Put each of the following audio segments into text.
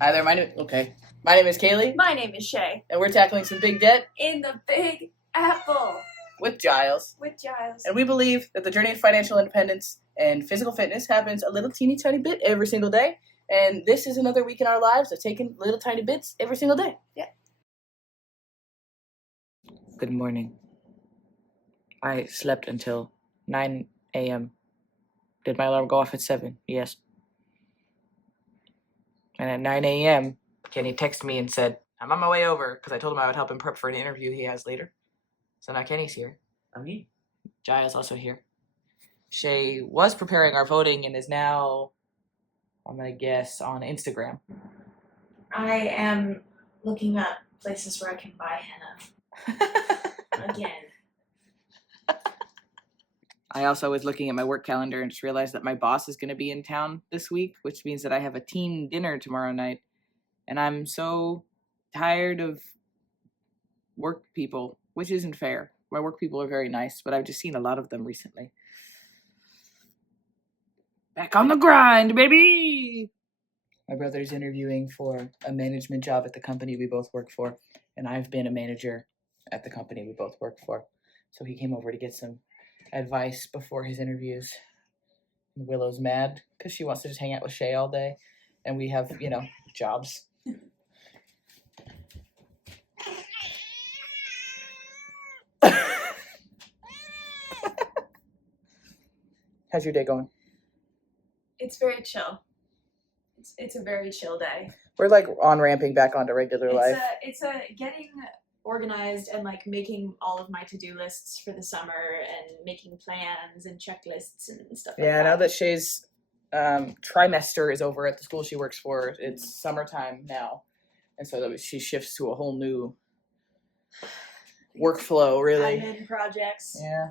Hi there, my name is Kaylee, My name is Shea. and we're tackling some big debt In the Big Apple. with Giles. And we believe that the journey of financial independence and physical fitness happens a little teeny tiny bit every single day, and this is another week in our lives of taking little tiny bits every single day. Yeah. Good morning. I slept until 9 a.m. Did my alarm go off at 7? Yes. And at 9 a.m., Kenny texted me and said, I'm on my way over, because I told him I would help him prep for an interview he has later. So now Kenny's here. I'm here. Giles also here. Shea was preparing our voting and is now, I'm going to guess, on Instagram. I am looking at places where I can buy henna. Again. I also was looking at my work calendar and just realized that my boss is going to be in town this week, which means that I have a team dinner tomorrow night. And I'm so tired of work people, which isn't fair. My work people are very nice, but I've just seen a lot of them recently. Back on the grind, baby! My brother's interviewing for a management job at the company we both work for, and I've been a manager at the company we both work for. So he came over to get some advice before his interviews. And Willow's mad because she wants to just hang out with Shea all day, and we have, jobs. How's your day going? It's very chill. It's a very chill day. We're like on-ramping back onto regular life. It's a getting organized and like making all of my to-do lists for the summer and making plans and checklists and stuff like that. Yeah, now that Shea's trimester is over at the school she works for, it's summertime now. And so she shifts to a whole new workflow, really. Admin projects. Yeah.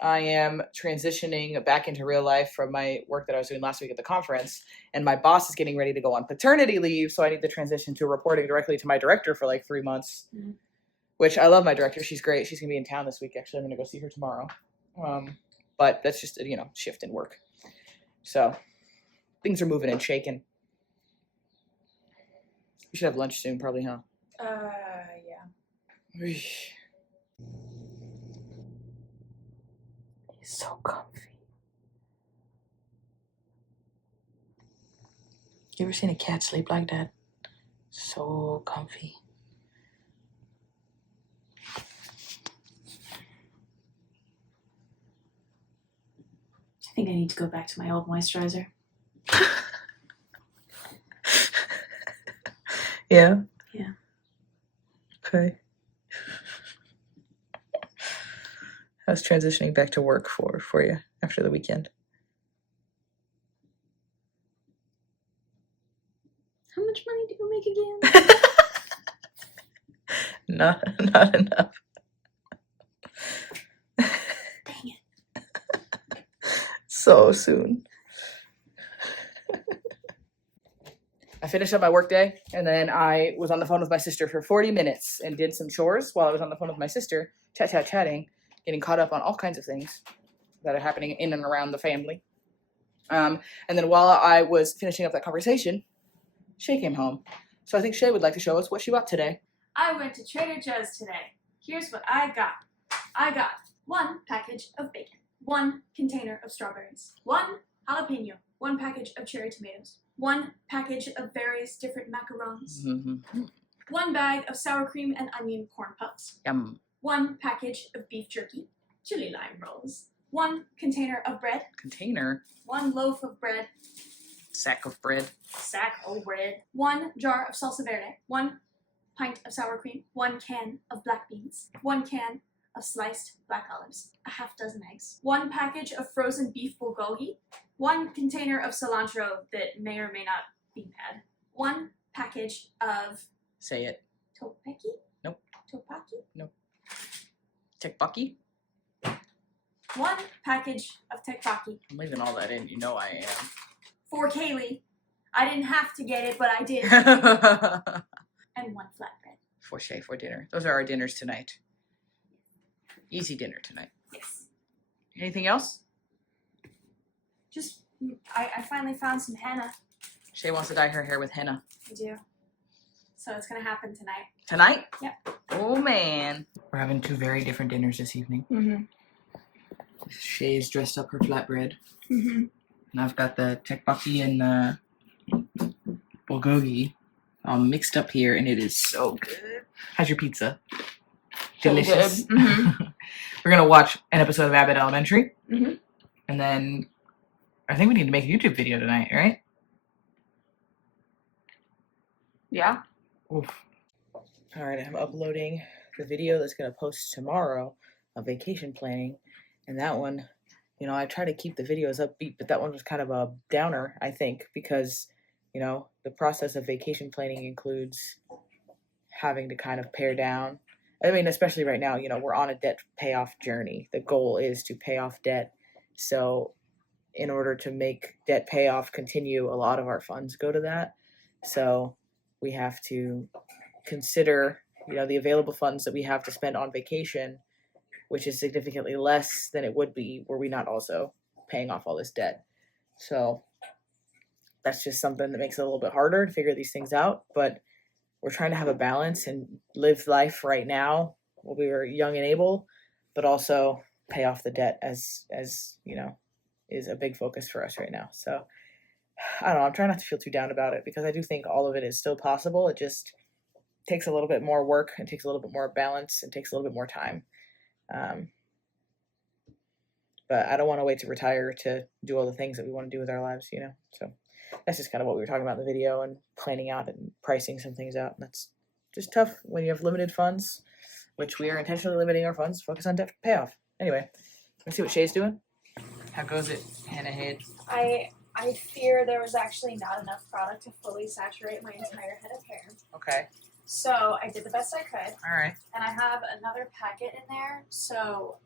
I am transitioning back into real life from my work that I was doing last week at the conference, and my boss is getting ready to go on paternity leave, so I need to transition to reporting directly to my director for like 3 months, which I love my director. She's great. She's going to be in town this week, actually. I'm going to go see her tomorrow. But that's just a, shift in work. So things are moving and shaking. We should have lunch soon, probably, huh? Yeah. He's so comfy. You ever seen a cat sleep like that? So comfy. I think I need to go back to my old moisturizer. Yeah? Yeah. Okay. How's transitioning back to work for you after the weekend? How much money do you make again? Not enough. Dang it. So soon. I finished up my work day, and then I was on the phone with my sister for 40 minutes and did some chores while I was on the phone with my sister, chatting, getting caught up on all kinds of things that are happening in and around the family. And then while I was finishing up that conversation, Shea came home. So I think Shea would like to show us what she bought today. I went to Trader Joe's today. Here's what I got. I got 1 package of bacon, 1 container of strawberries, 1 jalapeno, 1 package of cherry tomatoes, 1 package of various different macarons, 1 bag of sour cream and onion corn puffs, Yum. 1 package of beef jerky, chili lime rolls, 1 container of bread, Container. 1 loaf of bread, Sack of bread. 1 jar of salsa verde, 1 pint of sour cream, 1 can of black beans, 1 can of sliced black olives, a half dozen eggs, 1 package of frozen beef bulgogi, 1 container of cilantro that may or may not be bad, 1 package of... Say it. Topeki? Nope. Topaki? Nope. Tekbaki? 1 package of tekbaki. I'm leaving all that in. You know I am. For Kaylee. I didn't have to get it, but I did. And 1 flatbread. For Shea for dinner. Those are our dinners tonight. Easy dinner tonight. Yes. Anything else? Just, I finally found some henna. Shea wants to dye her hair with henna. I do. So it's gonna happen tonight. Tonight? Yep. Oh man. We're having two very different dinners this evening. Mm-hmm. Shay's dressed up her flatbread. Mm-hmm. And I've got the tteokbokki and the bulgogi all mixed up here, and it is so good. How's your pizza? Delicious. So mm-hmm. We're gonna watch an episode of Abbott Elementary. Mm-hmm. And then I think we need to make a YouTube video tonight, right? Yeah. Oof. All right, I'm uploading the video that's going to post tomorrow of vacation planning. And that one, you know, I try to keep the videos upbeat, but that one was kind of a downer, I think, because, you know, the process of vacation planning includes having to kind of pare down. I mean, especially right now, you know, we're on a debt payoff journey. The goal is to pay off debt. So in order to make debt payoff continue, a lot of our funds go to that. So we have to consider, you know, the available funds that we have to spend on vacation, which is significantly less than it would be were we not also paying off all this debt. So that's just something that makes it a little bit harder to figure these things out. But we're trying to have a balance and live life right now while we were young and able, but also pay off the debt as you know, is a big focus for us right now. So I don't know, I'm trying not to feel too down about it because I do think all of it is still possible. It just takes a little bit more work and takes a little bit more balance and takes a little bit more time. But I don't want to wait to retire to do all the things that we want to do with our lives, you know? So that's just kind of what we were talking about in the video and planning out and pricing some things out. And that's just tough when you have limited funds, which we are intentionally limiting our funds to focus on debt payoff. Anyway, let's see what Shay's doing. How goes it, Hannah Head? I fear there was actually not enough product to fully saturate my entire head of hair. Okay. So I did the best I could. All right. And I have another packet in there, so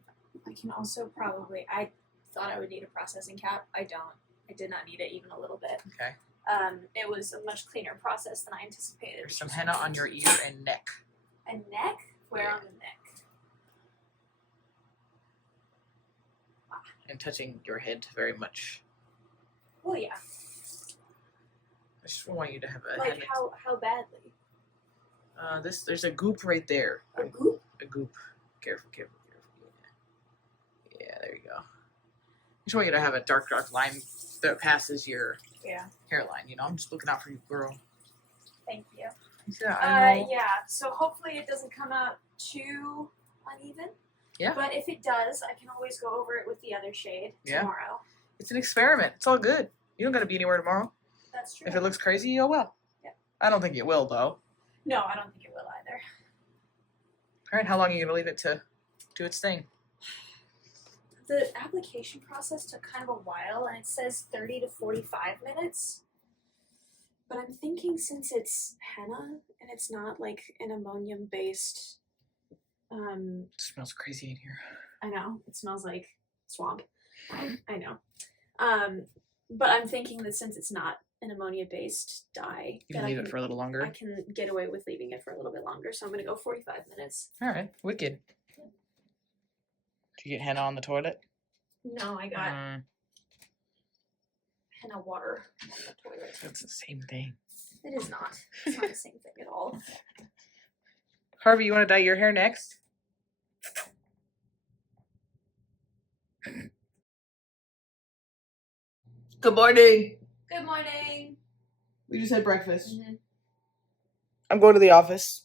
I can also probably, I thought I would need a processing cap. I don't. I did not need it even a little bit. Okay. It was a much cleaner process than I anticipated. There's some henna on your ear and neck. And neck? Where on the neck? And touching your head very much. Well, yeah. I just want you to have a like henna. how badly? There's a goop right there. A goop? A goop. Careful. Yeah, there you go. I just want you to have a dark line that passes your hairline. You know, I'm just looking out for you, girl. Thank you. Yeah. Yeah. So hopefully it doesn't come out too uneven. Yeah. But if it does, I can always go over it with the other shade tomorrow. It's an experiment. It's all good. You don't got to be anywhere tomorrow. That's true. If it looks crazy, oh well. Yeah. I don't think it will, though. No, I don't think it will either. All right, how long are you going to leave it to do its thing? The application process took kind of a while, and it says 30 to 45 minutes. But I'm thinking since it's henna, and it's not like an ammonium-based... It smells crazy in here. I know. It smells like swamp. I know. But I'm thinking that since it's not an ammonia-based dye, You can leave it for a little longer. I can get away with leaving it for a little bit longer. So I'm going to go 45 minutes. All right, wicked. Did you get henna on the toilet? No, I got henna water on the toilet. It's the same thing. It is not. It's not the same thing at all. Harvey, you want to dye your hair next? Good morning. Good morning. We just had breakfast. Mm-hmm. I'm going to the office.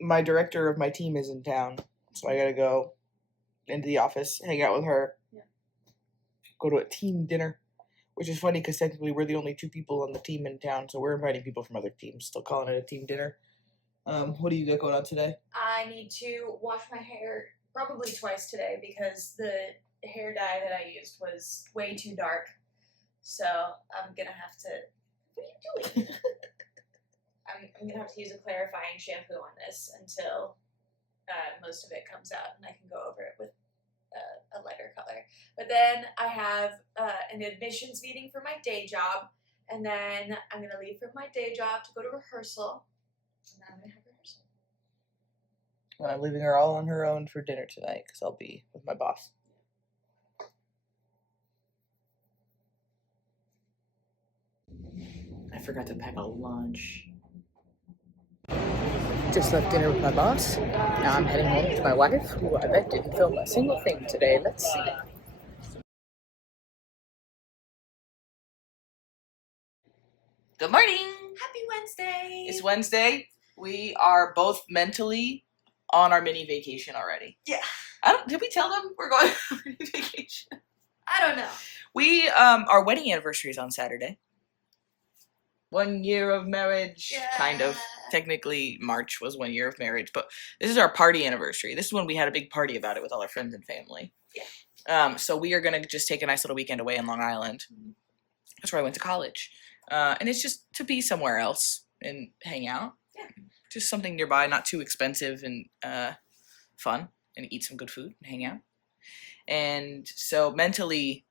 My director of my team is in town, so I gotta go into the office, hang out with her, go to a team dinner, which is funny because technically we're the only two people on the team in town, so we're inviting people from other teams, still calling it a team dinner. What do you got going on today? I need to wash my hair probably twice today because the hair dye that I used was way too dark. So I'm gonna have to. What are you doing? I'm gonna have to use a clarifying shampoo on this until most of it comes out, and I can go over it with a lighter color. But then I have an admissions meeting for my day job, and then I'm gonna leave from my day job to go to rehearsal, and then I'm gonna have rehearsal. Well, I'm leaving her all on her own for dinner tonight because I'll be with my boss. I forgot to pack a lunch. Just left dinner with my boss. Now I'm heading home to my wife, who I bet didn't film a single thing today. Let's see. Good morning. Happy Wednesday. It's Wednesday. We are both mentally on our mini vacation already. Yeah. Did we tell them we're going on a mini vacation? I don't know. We our wedding anniversary is on Saturday. 1 year of marriage, kind of. Technically, March was 1 year of marriage, but this is our party anniversary. This is when we had a big party about it with all our friends and family. Yeah. So we are gonna just take a nice little weekend away in Long Island. That's where I went to college, and it's just to be somewhere else and hang out. Yeah. Just something nearby, not too expensive and fun, and eat some good food and hang out. And so mentally,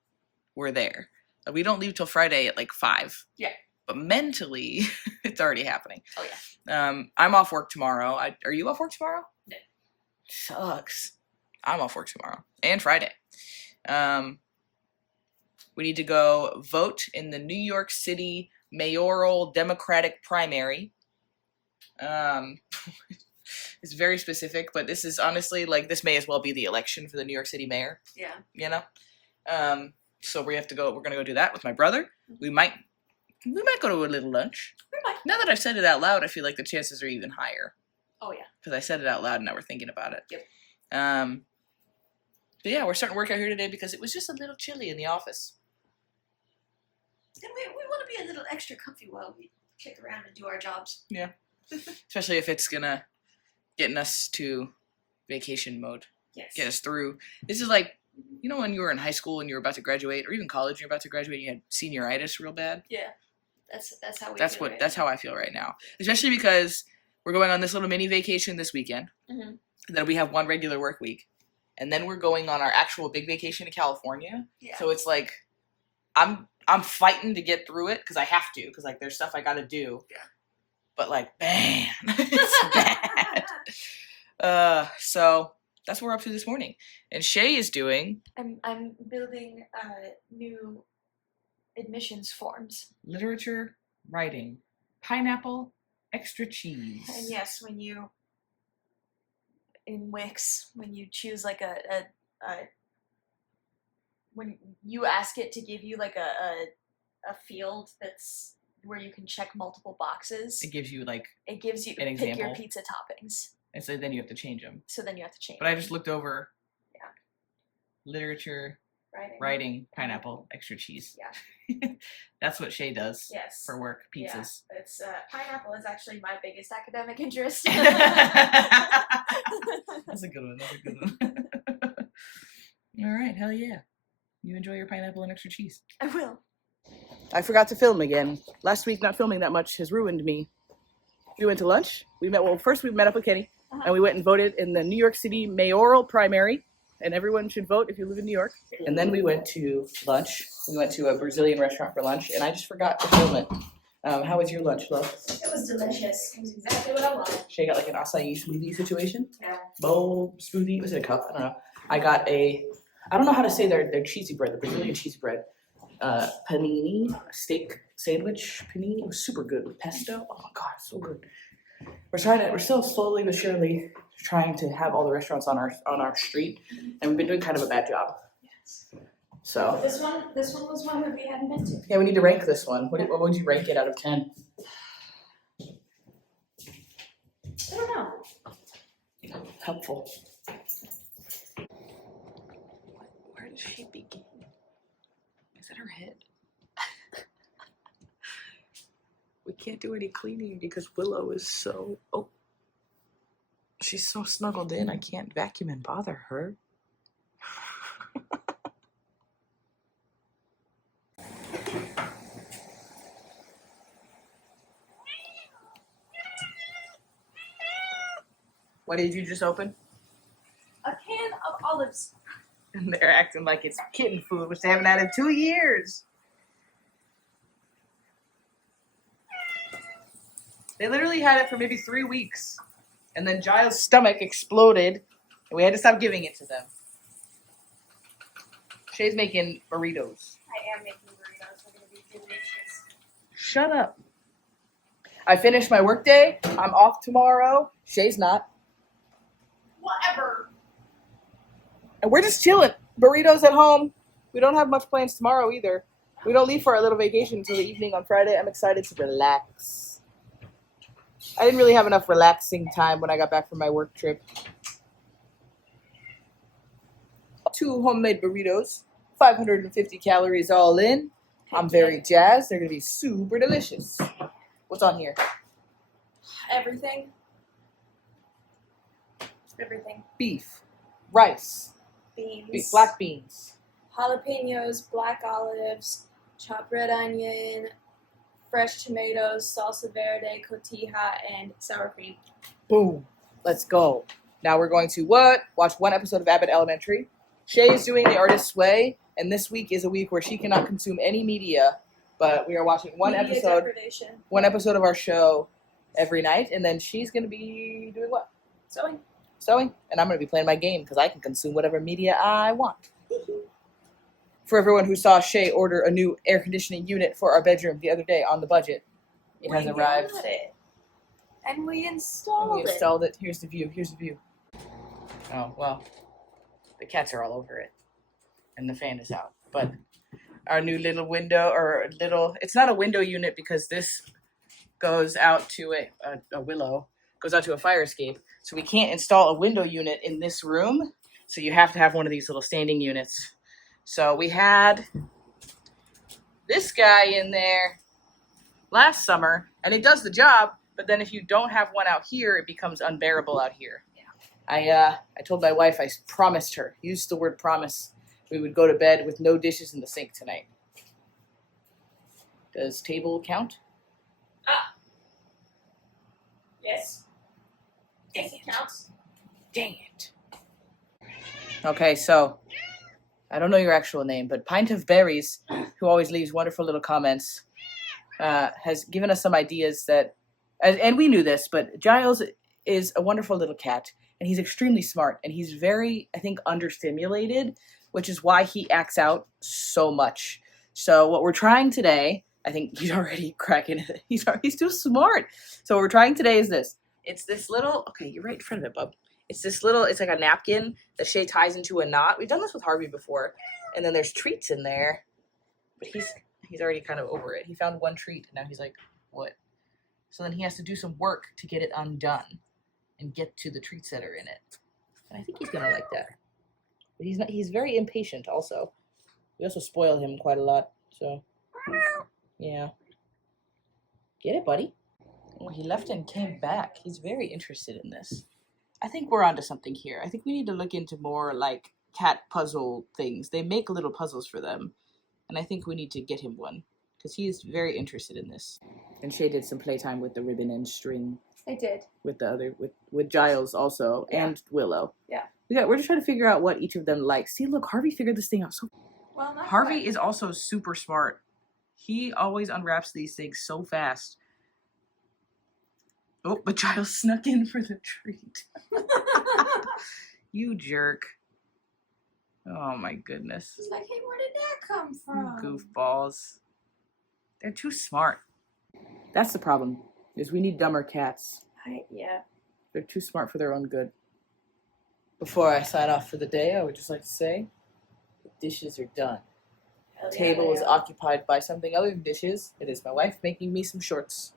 we're there. We don't leave till Friday at like 5. Yeah. But mentally, it's already happening. Oh, yeah. I'm off work tomorrow. Are you off work tomorrow? No. Sucks. I'm off work tomorrow. And Friday. We need to go vote in the New York City mayoral Democratic primary. It's very specific, but this is honestly, like, this may as well be the election for the New York City mayor. Yeah. You know? So we're going to go do that with my brother. We might go to a little lunch. We might. Now that I've said it out loud, I feel like the chances are even higher. Oh, yeah. Because I said it out loud and now we're thinking about it. Yep. But yeah, we're starting to work out here today because it was just a little chilly in the office. And we want to be a little extra comfy while we kick around and do our jobs. Yeah. Especially if it's getting us to vacation mode. Yes. Get us through. This is like, you know when you were in high school and you were about to graduate, or even college, you're about to graduate and you had senioritis real bad? Yeah. That's how we That's feel right that's how I feel right now. Especially because we're going on this little mini vacation this weekend. Mm-hmm. And then we have one regular work week. And then we're going on our actual big vacation to California. Yeah. So it's like I'm fighting to get through it because I have to, because like there's stuff I gotta do. Yeah. But like, man, it's bad. So that's what we're up to this morning. And Shea is doing I'm building new admissions forms. literature, writing, pineapple, extra cheese. And yes, when you in Wix, when you choose like a when you ask it to give you like a field that's where you can check multiple boxes, It gives you like, it gives you an pick your example. pizza toppings. and so then you have to change them. So then you have to change. But I just looked over. Yeah. Literature, writing. writing, pineapple, extra cheese. Yeah. That's what Shea does Yes. for work. Pizzas. Yeah, it's pineapple is actually my biggest academic interest. That's a good one. That's a good one. All right, hell yeah. You enjoy your pineapple and extra cheese. I will. I forgot to film again. Last week, not filming that much has ruined me. We went to lunch. First we met up with Kenny, and we went and voted in the New York City mayoral primary. And everyone should vote if you live in New York. And then we went to lunch. We went to a Brazilian restaurant for lunch, and I just forgot to film it. How was your lunch, love? It was delicious. It was exactly what I wanted. Shea got like an acai smoothie situation. Yeah. Bowl smoothie. Was it a cup? I don't know. I got I don't know how to say their cheesy bread, the Brazilian cheesy bread. Panini, steak sandwich panini. It was super good with pesto. Oh my god, so good. We're still slowly but surely trying to have all the restaurants on our street, and we've been doing kind of a bad job. Yes. So This one was one that we hadn't been to. yeah, we need to rank this one. What would you rank it out of 10? I don't know. Helpful. Where did she begin? Is that her head? We can't do any cleaning because Willow is so... Oh. She's so snuggled in, I can't vacuum and bother her. What did you just open? A can of olives. And they're acting like it's kitten food, which they haven't had in 2 years. They literally had it for maybe 3 weeks. And then Giles' stomach exploded, and we had to stop giving it to them. Shea's making burritos. I am making burritos. They're going to be delicious. Shut up. I finished my work day. I'm off tomorrow. Shay's not. Whatever. And we're just chilling. Burritos at home. We don't have much plans tomorrow either. We don't leave for our little vacation until the evening on Friday. I'm excited to relax. I didn't really have enough relaxing time when I got back from my work trip. 2 homemade burritos, 550 calories all in. I'm very jazzed. They're going to be super delicious. What's on here? Everything. Everything. Beef, rice, Beans. black beans. Jalapenos, black olives, chopped red onion, fresh tomatoes, salsa verde, cotija, and sour cream. Boom. Let's go. Now we're going to what? Watch 1 episode of Abbott Elementary. Shea is doing The Artist's Way, and this week is a week where she cannot consume any media, but we are watching one episode of our show every night, and then she's going to be doing what? Sewing. And I'm going to be playing my game because I can consume whatever media I want. For everyone who saw Shea order a new air conditioning unit for our bedroom the other day on the budget, it has arrived. And we installed it. Here's the view. Oh, well. The cats are all over it. And the fan is out. But our new little window, it's not a window unit because this goes out to a willow, goes out to a fire escape. So we can't install a window unit in this room. So you have to have one of these little standing units. So we had this guy in there last summer, and it does the job. But then if you don't have one out here, it becomes unbearable out here. I told my wife, I promised her, used the word promise, we would go to bed with no dishes in the sink tonight. Does table count? Yes. Yes, it counts. Dang it. Okay, so, I don't know your actual name, but Pint of Berries, who always leaves wonderful little comments, has given us some ideas that, and we knew this, but Giles is a wonderful little cat. And he's extremely smart, and he's very, I think, understimulated, which is why he acts out so much. So what we're trying today, I think he's already cracking it. He's too smart. So what we're trying today is this. It's this little, okay, you're right in front of it, bub. It's like a napkin that Shea ties into a knot. We've done this with Harvey before. And then there's treats in there. But he's already kind of over it. He found one treat, and now he's like, what? So then he has to do some work to get it undone and get to the treats that are in it. And I think he's gonna like that. But he's very impatient also. We also spoil him quite a lot, so yeah. Get it, buddy? Oh, he left and came back. He's very interested in this. I think we're onto something here. I think we need to look into more like cat puzzle things. They make little puzzles for them. And I think we need to get him one. Because he is very interested in this. And Shea did some playtime with the ribbon and string. I did. With Giles also, and Willow. Yeah. We're just trying to figure out what each of them likes. See, look, Harvey figured this thing out so well. Harvey is also super smart. He always unwraps these things so fast. Oh, but Giles snuck in for the treat. You jerk. Oh my goodness. He's like, hey, where did that come from? Goofballs. They're too smart. That's the problem. Is we need dumber cats. Yeah. They're too smart for their own good. Before I sign off for the day, I would just like to say, the dishes are done. The table is occupied by something other than dishes. It is my wife making me some shorts.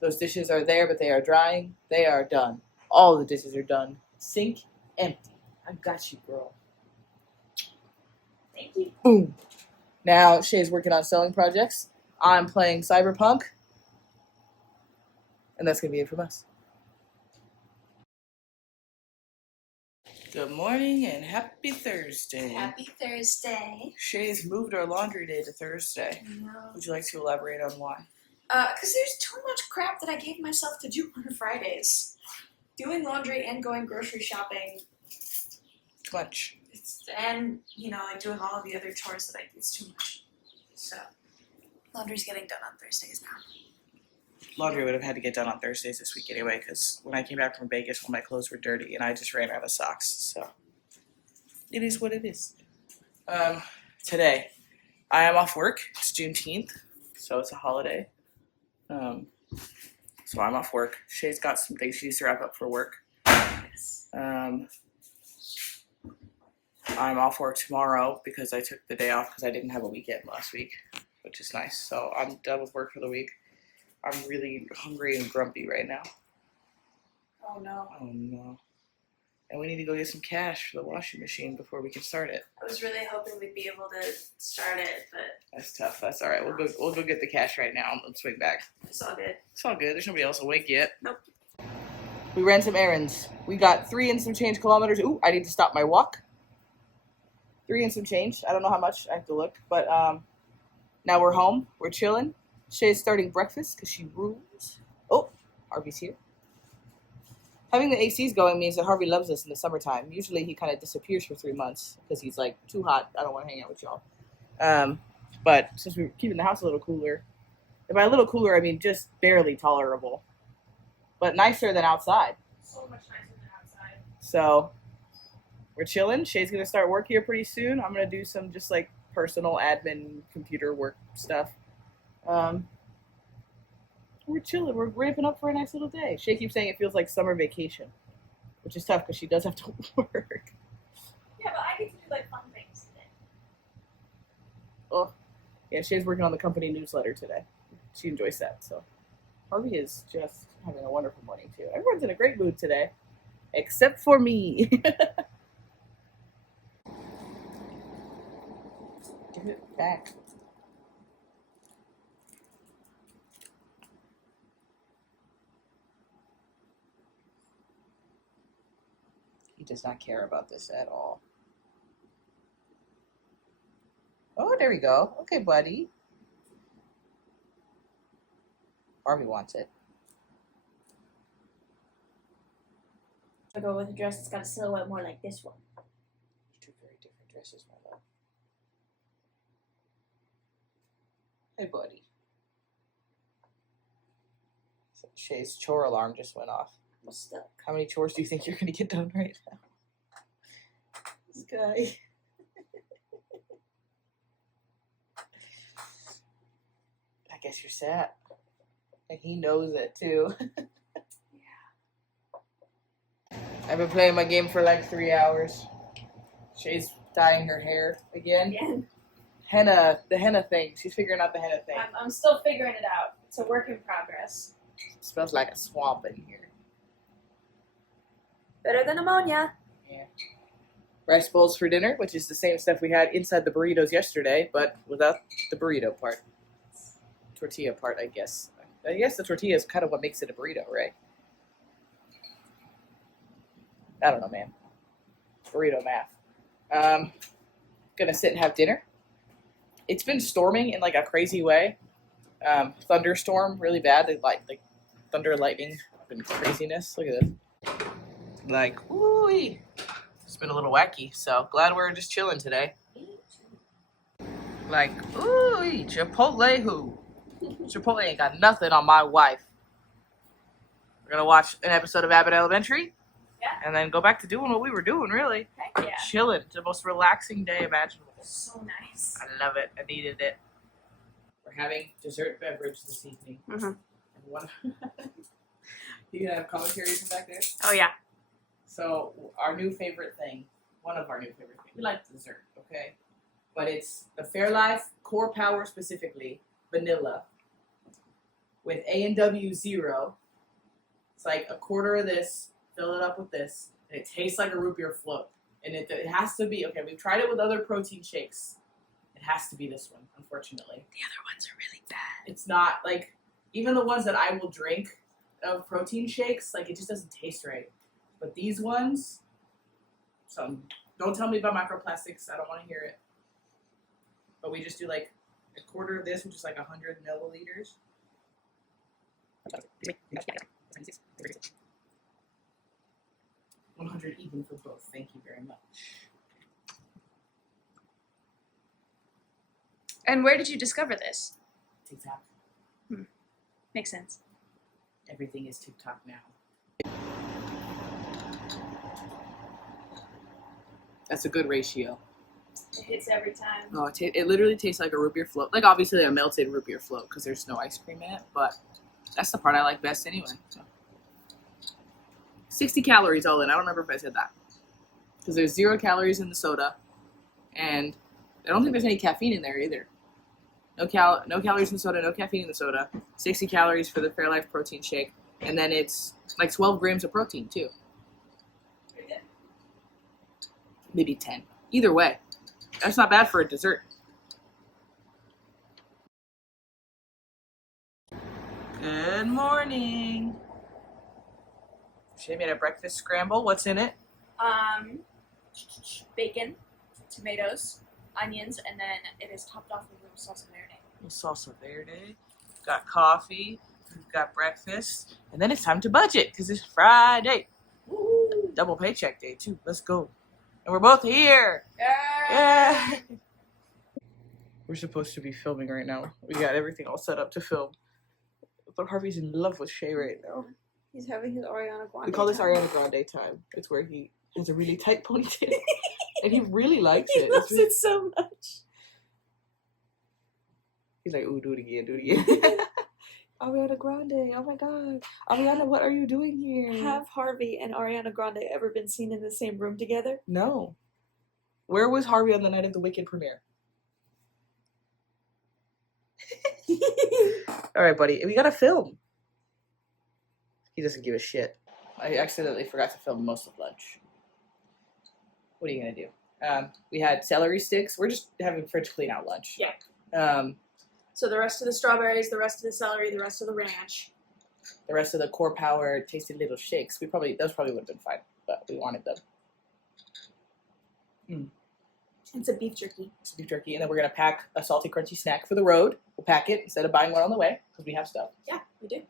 Those dishes are there, but they are drying. They are done. All the dishes are done. Sink empty. I got you, girl. Thank you. Boom. Now, Shay's working on sewing projects. I'm playing Cyberpunk. And that's going to be it from us. Good morning and happy Thursday. Happy Thursday. Shay's moved our laundry day to Thursday. No. Would you like to elaborate on why? Because there's too much crap that I gave myself to do on Fridays. Doing laundry and going grocery shopping. Too much. And, like doing all of the other chores that it's too much. So, laundry's getting done on Thursdays now. Laundry would have had to get done on Thursdays this week anyway, because when I came back from Vegas, all my clothes were dirty, and I just ran out of socks, so it is what it is. Today, I am off work. It's Juneteenth, so it's a holiday. So I'm off work. Shay's got some things she needs to wrap up for work. Yes. I'm off work tomorrow because I took the day off because I didn't have a weekend last week, which is nice. So I'm done with work for the week. I'm really hungry and grumpy right now. Oh no. Oh no. And we need to go get some cash for the washing machine before we can start it. I was really hoping we'd be able to start it, but That's tough. That's all right. We'll go get the cash right now and swing back. it's all good. It's all good. There's nobody else awake yet. Nope. We ran some errands. We got 3 and some change kilometers. Ooh, I need to stop my walk. 3 and some change. I don't know how much. I have to look. But now we're home. We're chilling. Shay's starting breakfast because she rules. Oh, Harvey's here. Having the ACs going means that Harvey loves us in the summertime. Usually he kind of disappears for 3 months because he's like, too hot. I don't want to hang out with y'all. But since we're keeping the house a little cooler, and by a little cooler, I mean just barely tolerable, but nicer than outside. So much nicer than outside. So we're chilling. Shay's going to start work here pretty soon. I'm going to do some just like personal admin computer work stuff. We're chilling. We're ramping up for a nice little day. Shay keeps saying it feels like summer vacation, which is tough because she does have to work. Yeah, but I get to do like fun things today. Oh, yeah, Shay's working on the company newsletter today. She enjoys that. So Harvey is just having a wonderful morning too. Everyone's in a great mood today, except for me. Give it back. He does not care about this at all. Oh, there we go. Okay, buddy. Harvey wants it. I go with a dress that's got a silhouette more like this one. Two very different dresses, my love. Hey, buddy. So Shay's chore alarm just went off. I'm stuck. How many chores do you think you're going to get done right now? This guy. I guess you're sad. And he knows it, too. I've been playing my game for like 3 hours. Shay's dyeing her hair again. Henna, the henna thing. She's figuring out the henna thing. I'm still figuring it out. It's a work in progress. It smells like a swamp in here. Better than ammonia. Yeah. Rice bowls for dinner, which is the same stuff we had inside the burritos yesterday, but without the burrito part. Tortilla part, I guess. I guess the tortilla is kind of what makes it a burrito, right? I don't know, man. Burrito math. Gonna sit and have dinner. It's been storming in like a crazy way. Thunderstorm, really bad. Like thunder, lightning, and craziness. Look at this. Like, ooh-wee. It's been a little wacky, so glad we're just chilling today. Like, ooh-wee, Chipotle who? Chipotle ain't got nothing on my wife. We're gonna watch an episode of Abbott Elementary. Yeah. And then go back to doing what we were doing, really. Heck yeah. Chilling. It's the most relaxing day imaginable. So nice. I love it. I needed it. We're having dessert beverage this evening. Mm-hmm. And one you gonna have commentary from back there? Oh yeah. So our new favorite thing, one of our new favorite things, we like dessert, okay? But it's the Fairlife Core Power specifically, vanilla, with A&W Zero. It's like a quarter of this, fill it up with this, and it tastes like a root beer float. And it has to be, okay, we've tried it with other protein shakes. It has to be this one, unfortunately. The other ones are really bad. It's not, like, even the ones that I will drink of protein shakes, like, it just doesn't taste right. But these ones, so don't tell me about microplastics. I don't want to hear it. But we just do like a quarter of this, which is like 100 milliliters. 100 even for both. Thank you very much. And where did you discover this? TikTok. Makes sense. Everything is TikTok now. That's a good ratio. It hits every time. No, it literally tastes like a root beer float. Like, obviously, a melted root beer float because there's no ice cream in it, but That's the part I like best anyway. So. 60 calories all in. I don't remember if I said that. Because there's 0 calories in the soda. And I don't think there's any caffeine in there either. No calories in the soda, no caffeine in the soda. 60 calories for the Fairlife protein shake. And then it's like 12 grams of protein too. Maybe 10. Either way. That's not bad for a dessert. Good morning. Shea made a breakfast scramble. What's in it? Bacon, tomatoes, onions, and then it is topped off with a little salsa verde. Salsa verde. Got coffee. We've got breakfast. And then it's time to budget because it's Friday. Woo! Double paycheck day too. Let's go. And we're both here. Yeah. We're supposed to be filming right now. We got everything all set up to film. But Harvey's in love with Shea right now. He's having his Ariana Grande. We call this time. Ariana Grande time. It's where he has a really tight ponytail. And he really likes He it. loves it so much. He's like, ooh, do it again, do it again. Ariana Grande, oh my god. Ariana, what are you doing here? Have Harvey and Ariana Grande ever been seen in the same room together? No. Where was Harvey on the night of the Wicked premiere? All right, buddy, we gotta film. He doesn't give a shit. I accidentally forgot to film most of lunch. What are you gonna do? We had celery sticks. We're just having fridge clean out lunch. Yeah. So the rest of the strawberries, the rest of the celery, the rest of the ranch. The rest of the Core Power tasty little shakes. Those probably would have been fine, but we wanted them. It's a beef jerky. It's beef jerky, and then we're gonna pack a salty, crunchy snack for the road. We'll pack it instead of buying one on the way because we have stuff. Yeah, we do.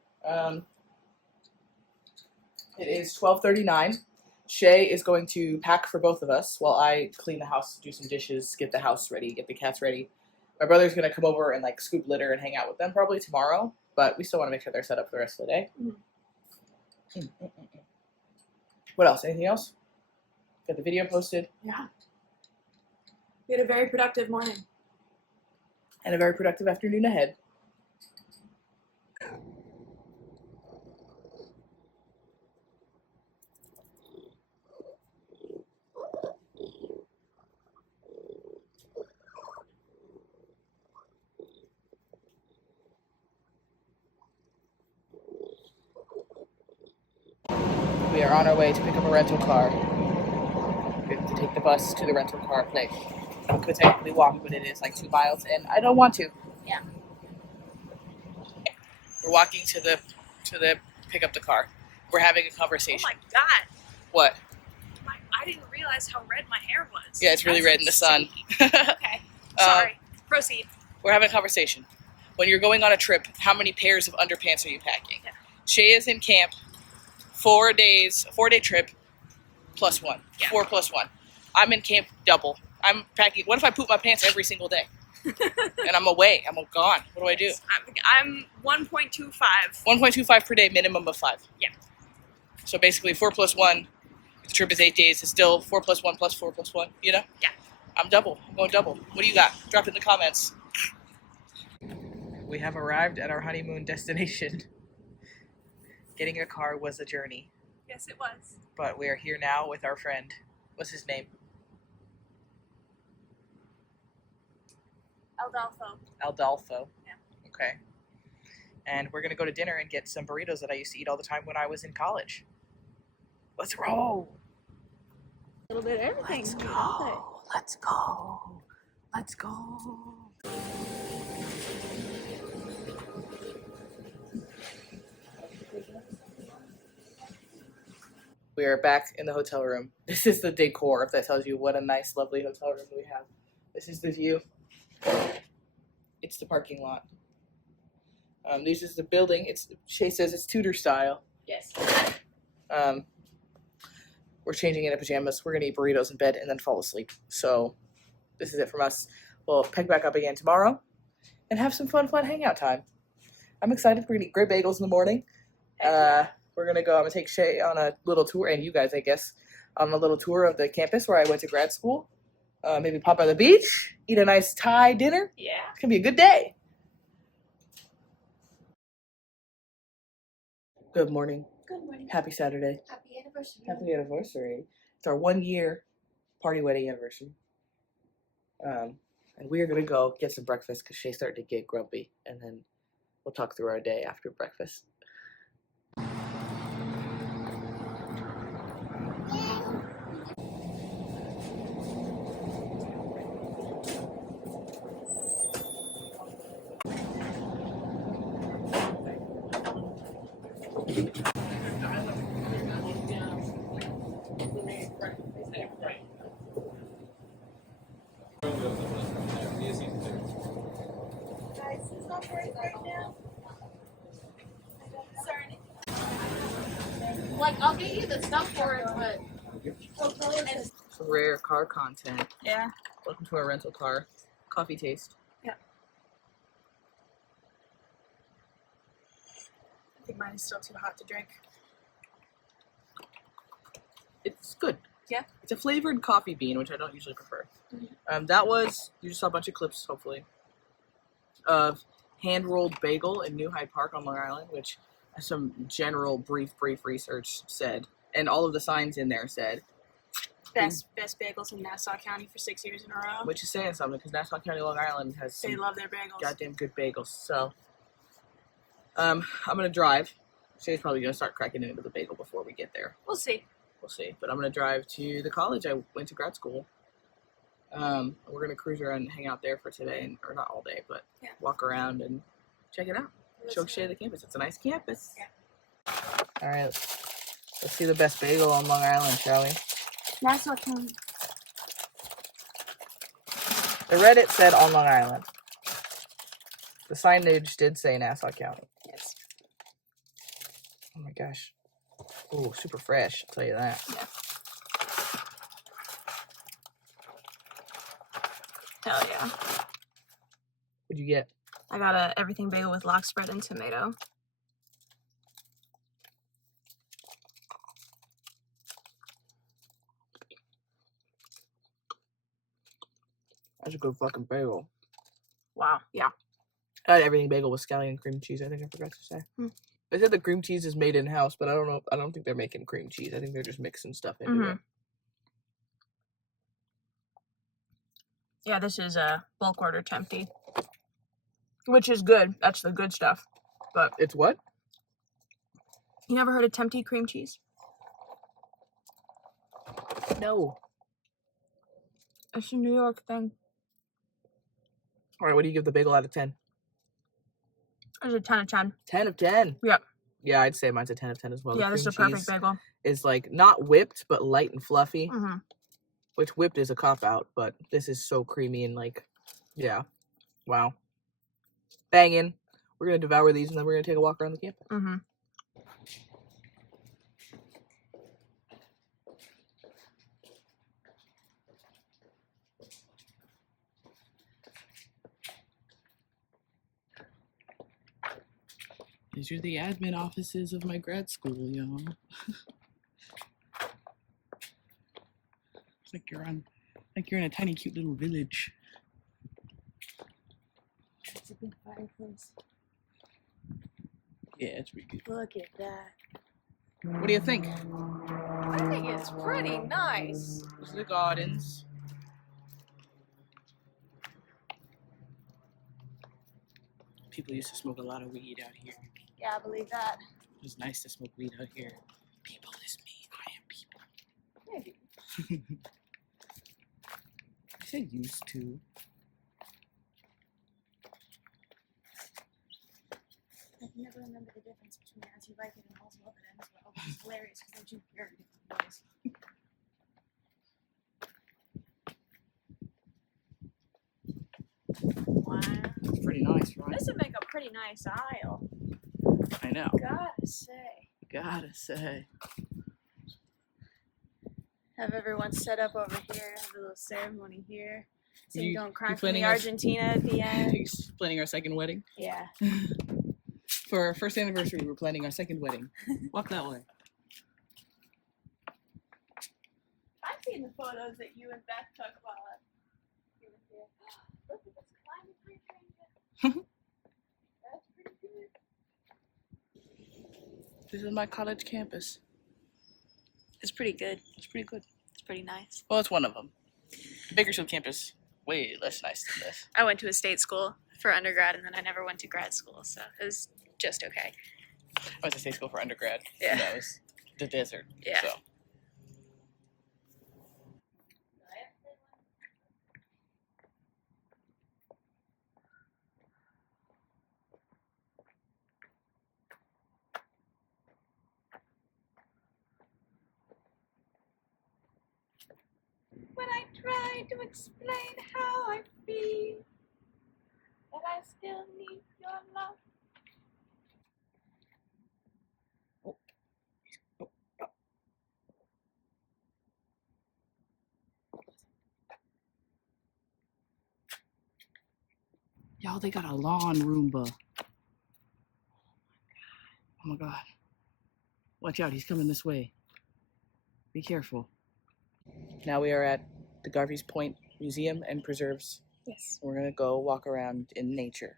It is 12:39. Shea is going to pack for both of us while I clean the house, do some dishes, get the house ready, get the cats ready. My brother's gonna come over and like scoop litter and hang out with them probably tomorrow, but we still want to make sure they're set up for the rest of the day. What else? Anything else? Got the video posted. Yeah. We had a very productive morning. And a very productive afternoon ahead. We are on our way to pick up a rental car. We have to take the bus to the rental car place. We could technically walk, but it is like 2 miles, and I don't want to. Yeah. We're walking to the pick up the car. We're having a conversation. Oh my god. What? I didn't realize how red my hair was. Yeah, it's really red in the sun. Okay. Sorry. Proceed. We're having a conversation. When you're going on a trip, how many pairs of underpants are you packing? Yeah. Shea is in camp 4 days, 4-day trip, plus 1. Yeah. 4 plus 1. I'm in camp double. I'm packing. What if I poop my pants every single day? And I'm away. I'm gone. What do I do? I'm 1.25. 1.25 per day, minimum of 5. Yeah. So basically 4 plus 1. The trip is 8 days. It's still 4 plus 1 plus 4 plus 1. You know? Yeah. I'm double. I'm going double. What do you got? Drop it in the comments. We have arrived at our honeymoon destination. Getting a car was a journey, Yes, it was. but we are here now with our friend. What's his name? Aldolfo. Yeah. Okay. And we're going to go to dinner and get some burritos that I used to eat all the time when I was in college. Let's roll. A little bit of everything. Let's go. Let's go. Let's go. We are back in the hotel room. This is the decor, if that tells you what a nice, lovely hotel room we have. This is the view. It's the parking lot. This is the building. Shea says it's Tudor style. Yes. We're changing into pajamas. We're gonna eat burritos in bed and then fall asleep. So this is it from us. We'll pick back up again tomorrow and have some fun hangout time. I'm excited. We're gonna eat great bagels in the morning. We're gonna go. I'm gonna take Shea on a little tour, and you guys, I guess, on a little tour of the campus where I went to grad school. Maybe pop by the beach, eat a nice Thai dinner. Yeah. It's gonna be a good day. Good morning. Good morning. Happy Saturday. Happy anniversary. Happy anniversary. It's our 1 year party wedding anniversary. And we are going to go get some breakfast because Shea's starting to get grumpy. And then we'll talk through our day after breakfast. Guys, it's not right now. Sorry. Like, I'll get you the stuff for it, but... Some rare car content. Yeah. Welcome to our rental car. Coffee taste. I think mine is still too hot to drink. It's good. Yeah. It's a flavored coffee bean, which I don't usually prefer. That was, you just saw a bunch of clips, hopefully, of hand-rolled bagel in New Hyde Park on Long Island, which some general brief research said, and all of the signs in there said, Best bagels in Nassau County for 6 years in a row. which is saying something, because Nassau County, Long Island has some They love their bagels. goddamn good bagels. So, I'm gonna drive. Shay's probably gonna start cracking into the bagel before we get there. We'll see. We'll see. But I'm gonna drive to the college I went to grad school. We're gonna cruise around and hang out there for today, or not all day, but Yeah. walk around and check it out. Show Shay the campus. It's a nice campus. Yeah. All right, let's see the best bagel on Long Island, shall we? Nassau County. The Reddit said on Long Island. The signage did say Nassau County. Yes. Oh my gosh. Oh, super fresh, I'll tell you that. Yeah. Hell yeah. What'd you get? I got a everything bagel with lox spread and tomato. That's a good fucking bagel. Wow. Yeah. I had everything bagel with scallion and cream cheese, I think I forgot to say. They said the cream cheese is made in-house, but I don't know. I don't think they're making cream cheese. I think they're just mixing stuff into it. Yeah, this is a bulk order tempty. Which is good. That's the good stuff. But It's what? you never heard of tempty cream cheese? No. It's a New York thing. All right, what do you give the bagel out of 10? It's a 10 of 10. 10 of 10? Yep. Yeah, I'd say mine's a 10 of 10 as well. Yeah, The this is a cream perfect cheese bagel. is like not whipped, but light and fluffy, Mm-hmm. which whipped is a cop-out, but this is so creamy and like, yeah. Wow. Banging. We're going to devour these and then we're going to take a walk around the campus. Mm-hmm. These are the admin offices of my grad school, y'all. It's like you're in a tiny, cute little village. It's a big fireplace. Yeah, it's pretty good. Look at that. What do you think? I think it's pretty nice. These are the gardens. People used to smoke a lot of weed out here. Yeah, I believe that. It was nice to smoke weed out here. People is me. I am people. Maybe. I said used to. I can never remember the difference between As You Like It and All's Well That Ends Well. It's hilarious because they're two very different ways. Wow. It's pretty nice, right? This would make a pretty nice aisle. I know. Gotta say. Gotta say. Have everyone set up over here, have a little ceremony here. So You- you don't cry you from the planning our- Argentina at the end. He's planning our second wedding. Yeah. For our first anniversary, we're planning our second wedding. Walk that way. I've seen the photos that you and Beth took while you were here. Look at this climate free. That's pretty good. This is my college campus. It's pretty good. It's pretty good. It's pretty nice. Well, it's one of them. The Bakersfield campus, way less nice than this. I went to a state school for undergrad, and then I never went to grad school, so it was just okay. I went to state school for undergrad. Yeah. And that was the desert. Yeah. So. When I try to explain how I feel, that I still need your love. Y'all, they got a lawn Roomba. Oh my god. Watch out, he's coming this way. Be careful. Now we are at the Garvey's Point Museum and Preserves. Yes. We're gonna go walk around in nature.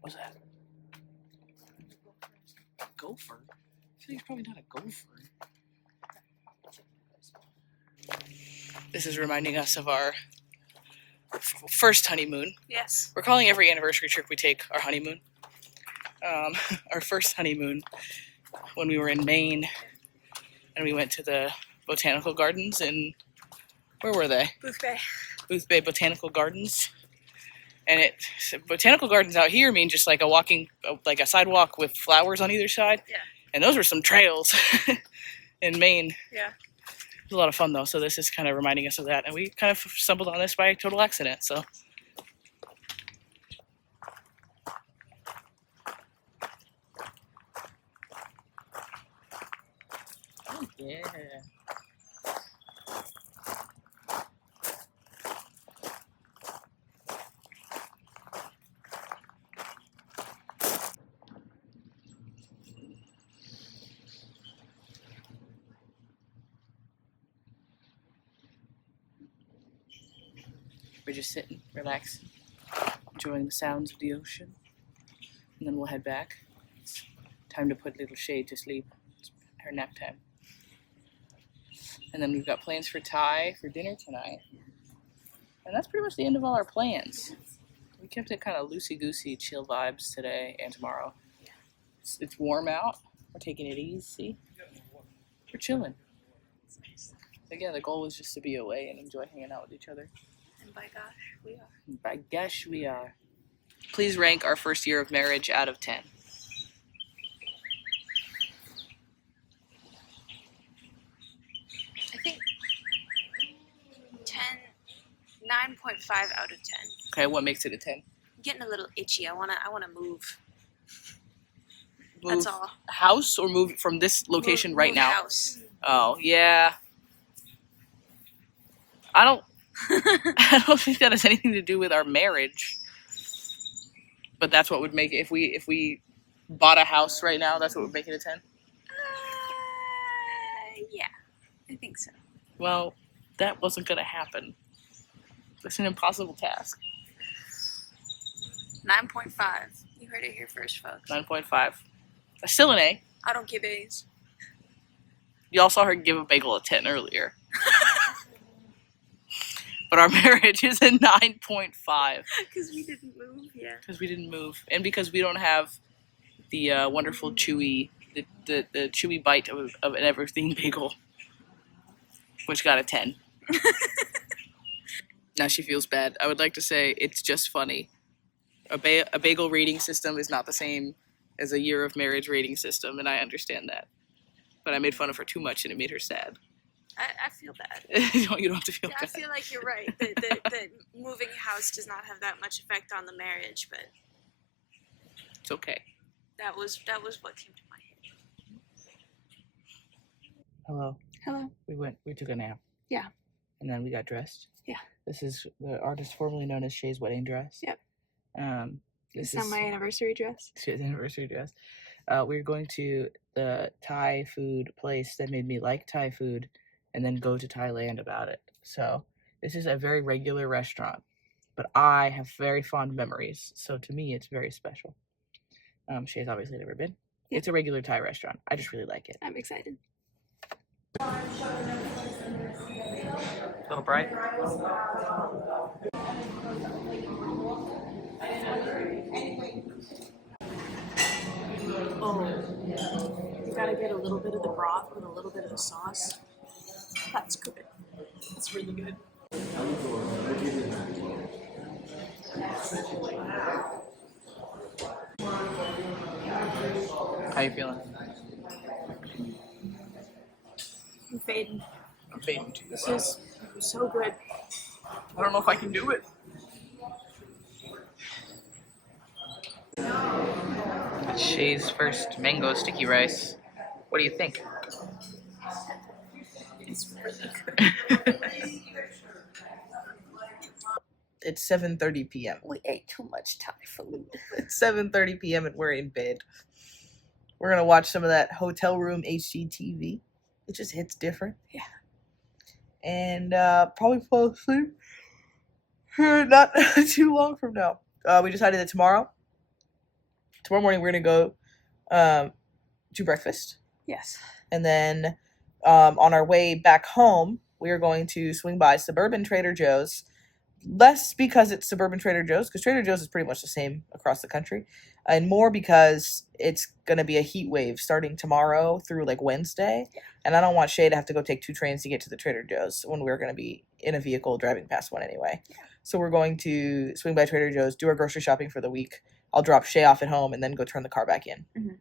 What's that? A gopher? I feel like it's probably not a gopher. This is reminding us of our first honeymoon. Yes. We're calling every anniversary trip we take our honeymoon. Our first honeymoon when we were in Maine, and we went to the botanical gardens in, where were they? Booth Bay. Booth Bay Botanical Gardens. And botanical gardens out here mean just like like a sidewalk with flowers on either side. Yeah. And those were some trails in Maine. Yeah. It was a lot of fun though, so this is kind of reminding us of that. And we kind of stumbled on this by total accident, so. Oh yeah. We're just sitting, relaxing, enjoying the sounds of the ocean, and then we'll head back. It's time to put little Shea to sleep. It's her nap time. And then we've got plans for Thai for dinner tonight. And that's pretty much the end of all our plans. We kept it kind of loosey-goosey, chill vibes today and tomorrow. It's warm out. We're taking it easy. We're chilling. But yeah, the goal was just to be away and enjoy hanging out with each other. And by gosh, we are. By gosh, we are. Please rank our first year of marriage out of 10. I think 9.5 out of 10. Okay, what makes it a 10? I'm getting a little itchy. I wanna move. Move That's all. house or move from this location right Move now? House. Oh, yeah. I don't think that has anything to do with our marriage. But that's what would make it, if we bought a house right now, that's what would make it a 10? Yeah, I think so. Well, that wasn't going to happen. It's an impossible task. 9.5. You heard it here first, folks. 9.5. That's still an A. I don't give A's. Y'all saw her give a bagel a 10 earlier. But our marriage is a 9.5. Because we didn't move yet. Because we didn't move. And because we don't have the wonderful chewy, the chewy bite of an everything bagel. Which got a 10. Now she feels bad. I would like to say it's just funny. A bagel rating system is not the same as a year of marriage rating system, and I understand that. But I made fun of her too much, and it made her sad. I feel bad. You don't have to feel Yeah, I bad. feel like you're right. That moving house does not have that much effect on the marriage, but It's okay. that was what came to my head. Hello. Hello. We took a nap. Yeah. And then we got dressed. Yeah. This is the artist formerly known as Shea's wedding dress. Yep. Is that my anniversary dress? Shea's anniversary dress. We're going to the Thai food place that made me like Thai food and then go to Thailand about it. So this is a very regular restaurant, but I have very fond memories. So to me, it's very special. Shea's obviously never been. Yeah. It's a regular Thai restaurant. I just really like it. I'm excited. A little bright. Oh, you gotta get a little bit of the broth with a little bit of the sauce. That's good. That's really good. How you feeling? I'm fading. I'm fading too. This is so good. I don't know if I can do it. It's Shea's first mango sticky rice. What do you think? It's really good. It's 7:30 p.m. We ate too much Thai food. It's 7:30 p.m. and we're in bed. We're gonna watch some of that hotel room HGTV. It just hits different. Yeah. And probably fall asleep. Not too long from now. We decided that tomorrow morning we're gonna go to breakfast. Yes. And then on our way back home, we are going to swing by Suburban Trader Joe's. Less because it's Suburban Trader Joe's, because Trader Joe's is pretty much the same across the country, and more because it's going to be a heat wave starting tomorrow through like Wednesday, and I don't want Shea to have to go take 2 trains to get to the Trader Joe's when we're going to be in a vehicle driving past one anyway. Yeah. So we're going to swing by Trader Joe's, do our grocery shopping for the week. I'll drop Shea off at home and then go turn the car back in. Mhm.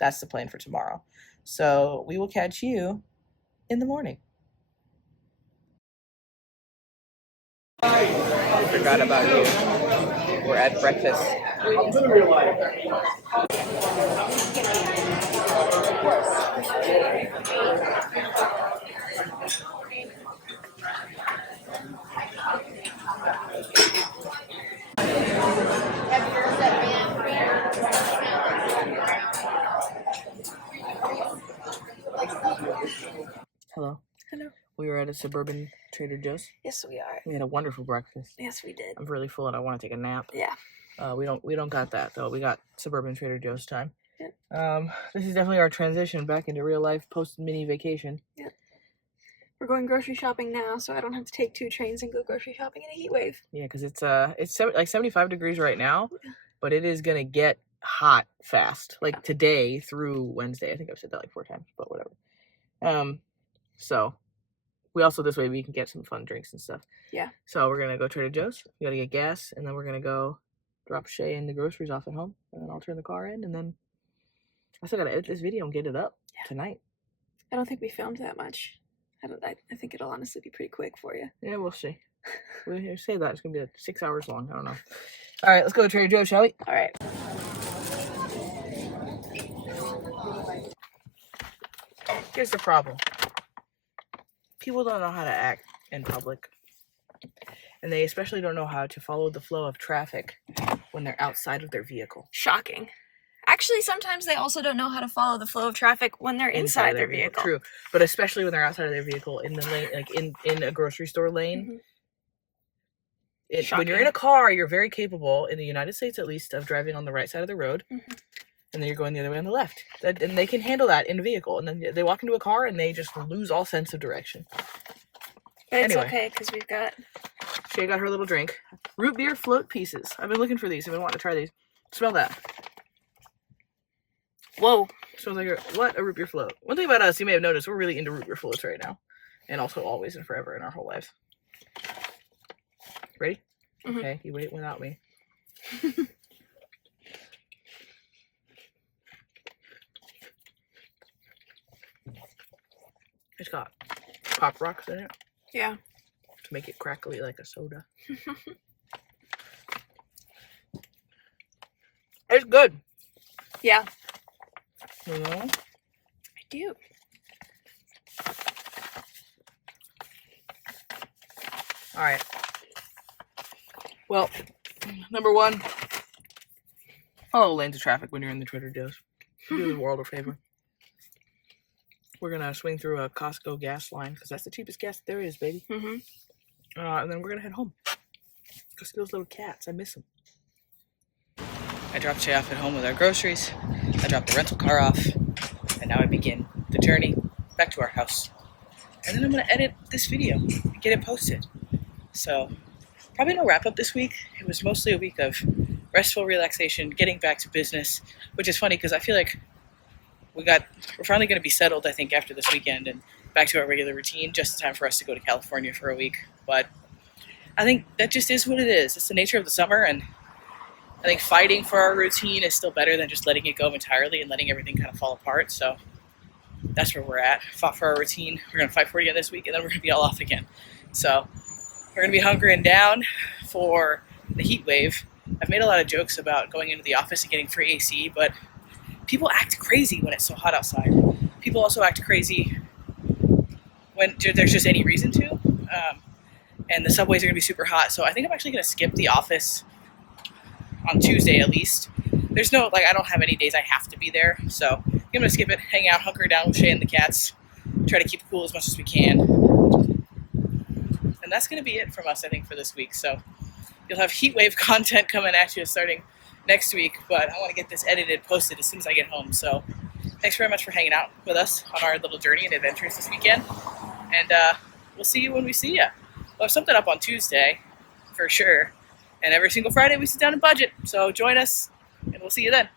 That's the plan for tomorrow. So we will catch you in the morning. I forgot about you. We're at breakfast. Hello. Hello. We were at a Suburban Trader Joe's. Yes, we are. We had a wonderful breakfast. Yes, we did. I'm really full and I want to take a nap. Yeah. We don't got that though. We got Suburban Trader Joe's time. Yeah. This is definitely our transition back into real life post mini vacation. Yeah. We're going grocery shopping now, so I don't have to take 2 trains and go grocery shopping in a heat wave. Yeah, because it's like 75 degrees right now, but it is gonna get hot fast. Like today through Wednesday. I think I've said that like 4 times, but whatever. So we also this way we can get some fun drinks and stuff. Yeah. So we're gonna go Trader Joe's. We gotta get gas, and then we're gonna go drop Shea and the groceries off at home, and then I'll turn the car in, and then I still gotta edit this video and get it up tonight. I don't think we filmed that much. I think it'll honestly be pretty quick for you. Yeah, we'll see. We say that it's gonna be like 6 hours long. I don't know. All right, let's go to Trader Joe's, shall we? All right. Here's the problem. People don't know how to act in public. And they especially don't know how to follow the flow of traffic when they're outside of their vehicle. Shocking. Actually, sometimes they also don't know how to follow the flow of traffic when they're inside their vehicle. True. But especially when they're outside of their vehicle in the lane, like in a grocery store lane. Mm-hmm. When you're in a car, you're very capable, in the United States at least, of driving on the right side of the road. Mm-hmm. And then you're going the other way on the left. And they can handle that in a vehicle. And then they walk into a car and they just lose all sense of direction. But it's okay, because we've got... Shea got her little drink. Root beer float pieces. I've been looking for these. I've been wanting to try these. Smell that. Whoa. Smells like a root beer float. One thing about us, you may have noticed, we're really into root beer floats right now. And also always and forever in our whole lives. Ready? Mm-hmm. Okay, you wait without me. It's got Pop Rocks in it. Yeah. To make it crackly like a soda. It's good. Yeah. You know? I do. Alright. Well, number one, Follow lanes of traffic when you're in the Twitter deals. Do the world a favor. We're gonna swing through a Costco gas line because that's the cheapest gas there is, baby. Mm-hmm. And then we're gonna head home. Go see those little cats. I miss them. I dropped Shea off at home with our groceries. I dropped the rental car off, and now I begin the journey back to our house. And then I'm gonna edit this video and get it posted. So probably no wrap up this week. It was mostly a week of restful relaxation, getting back to business, which is funny because I feel like we're finally going to be settled, I think, after this weekend and back to our regular routine, just in time for us to go to California for a week. But I think that just is what it is. It's the nature of the summer, and I think fighting for our routine is still better than just letting it go entirely and letting everything kind of fall apart. So that's where we're at. Fought for our routine. We're going to fight for it again this week, and then we're going to be all off again. So we're going to be hunkering down for the heat wave. I've made a lot of jokes about going into the office and getting free AC, but people act crazy when it's so hot outside. People also act crazy when there's just any reason to. And the subways are going to be super hot. So I think I'm actually going to skip the office on Tuesday at least. There's no, I don't have any days I have to be there. So I'm going to skip it, hang out, hunker down with Shea and the cats, try to keep it cool as much as we can. And that's going to be it from us, I think, for this week. So you'll have heatwave content coming at you starting next week, but I want to get this edited, posted as soon as I get home. So thanks very much for hanging out with us on our little journey and adventures this weekend. And we'll see you when we see you. We'll have something up on Tuesday, for sure. And every single Friday we sit down and budget. So join us, and we'll see you then.